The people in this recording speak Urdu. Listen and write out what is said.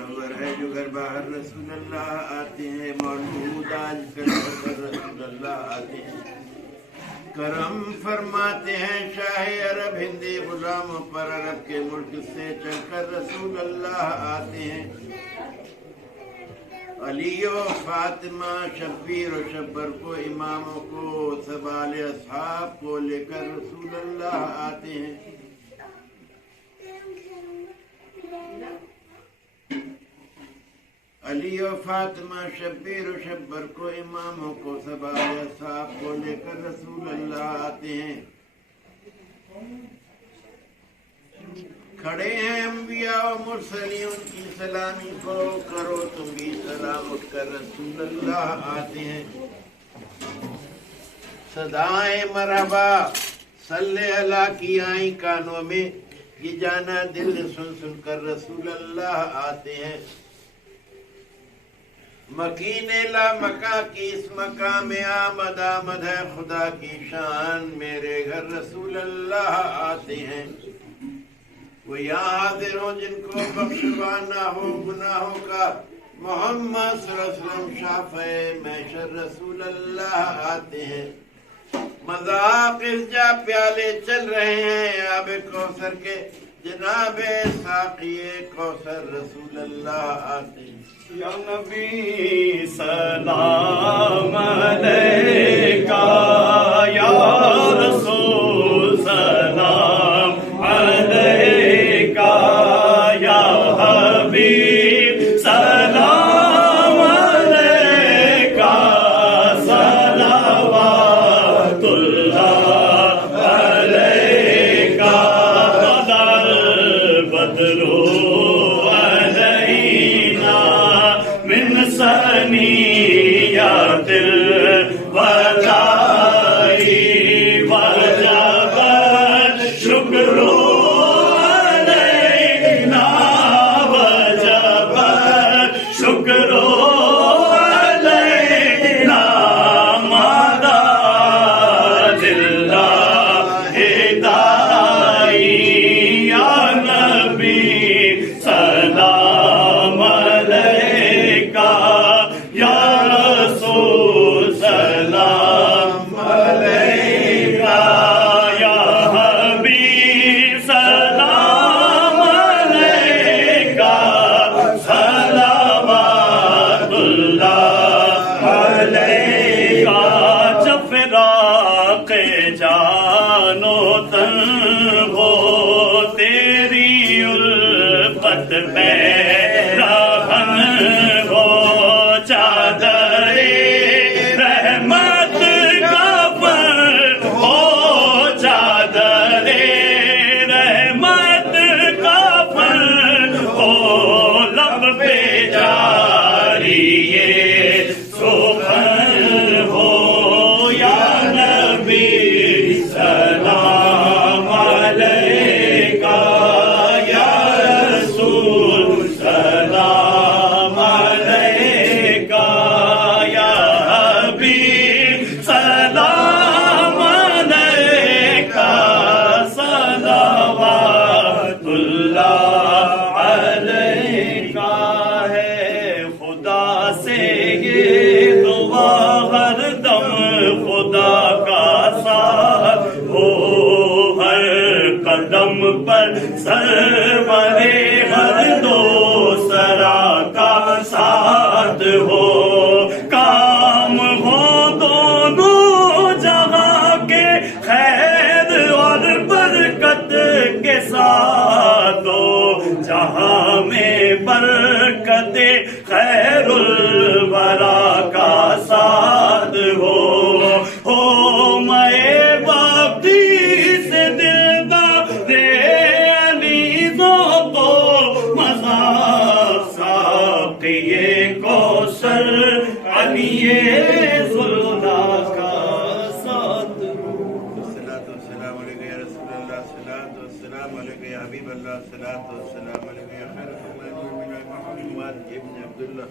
منور ہے جو گھر باہر رسول اللہ آتے ہیں، مولود آج کل رسول اللہ آتے ہیں، کرم فرماتے ہیں شاہ عرب ہندی غلاموں پر، عرب کے ملک سے چل کر رسول اللہ آتے ہیں، علی و فاطمہ شبیر و شبر کو، اماموں کو، سبال اصحاب کو لے کر رسول اللہ آتے ہیں، علی و فاطمہ شبیر و شبر کو، اماموں کو، سبال اصحاب کو لے کر رسول اللہ آتے ہیں، کھڑے ہیں انبیاء و مرسلین، ان کی سلامی کو کرو تم بھی سلام، اٹھ کر رسول اللہ آتے ہیں، صدائیں مرحبا صلی اللہ کی آئیں کانوں میں، یہ جانا دل نے سن سن کر رسول اللہ آتے ہیں، مکین لا مکہ کی اس مقام میں آمد آمد ہے خدا کی شان، میرے گھر رسول اللہ آتے ہیں، وہ یہاں حاضر ہوں جن کو بخشوانا ہو گناہوں کا، محمد صلی اللہ علیہ وسلم شافع محشر رسول اللہ آتے ہیں، مذاق الجا پیالے چل رہے ہیں آب کوثر کے، جناب ساقی کوثر رسول اللہ آتے ہیں، یا نبی سلام علیکہ، یا رسول سلام علیکہ، یا حبیب سلام علیکہ، صلوات اللہ علیکہ، بدر ثنیات الوداع وجب الشکر علینا، وجب الشکر علینا، مدد اللہ دائی، یا نبی سلام علیکہ، یا رسول سلام علیکہ، یا حبیب سلام علیکہ، صلوات اللہ علیکہ، جب فراق جان و تن ہو تیری الفت پیراہن ہو، چادر رحمت کفن ہو، چادر رحمت کفن ہو، لب پہ جاری یہ سخن ہو، یا نبی سلام علیکہ، یا رسول سلام علیکہ، یا حبیب سلام علیکہ، صلوات اللہ علیکہ، ہے خدا سے یہ دعا ہر دم، خدا کا ساتھ ہو ہر قدم پر، سرورے ہر دو سرا کا ساتھ ہو، کام ہو دونوں جہاں کے خیر اور برکت کے ساتھ ہو، جہاں میں برکت خیر الورا کا ساتھ ہو میں باقی سے دلدار علیزوں کو، مذاق ساقی کوثر علی ذوالنا کا ساتھ ہو، الصلاۃ والسلام علیکہ یا رسول اللہ، الصلاۃ والسلام علیکہ یا حبیب اللہ، الصلاۃ والسلام علیکہ یا خیر خلق اللہ محمد ابن عبداللہ۔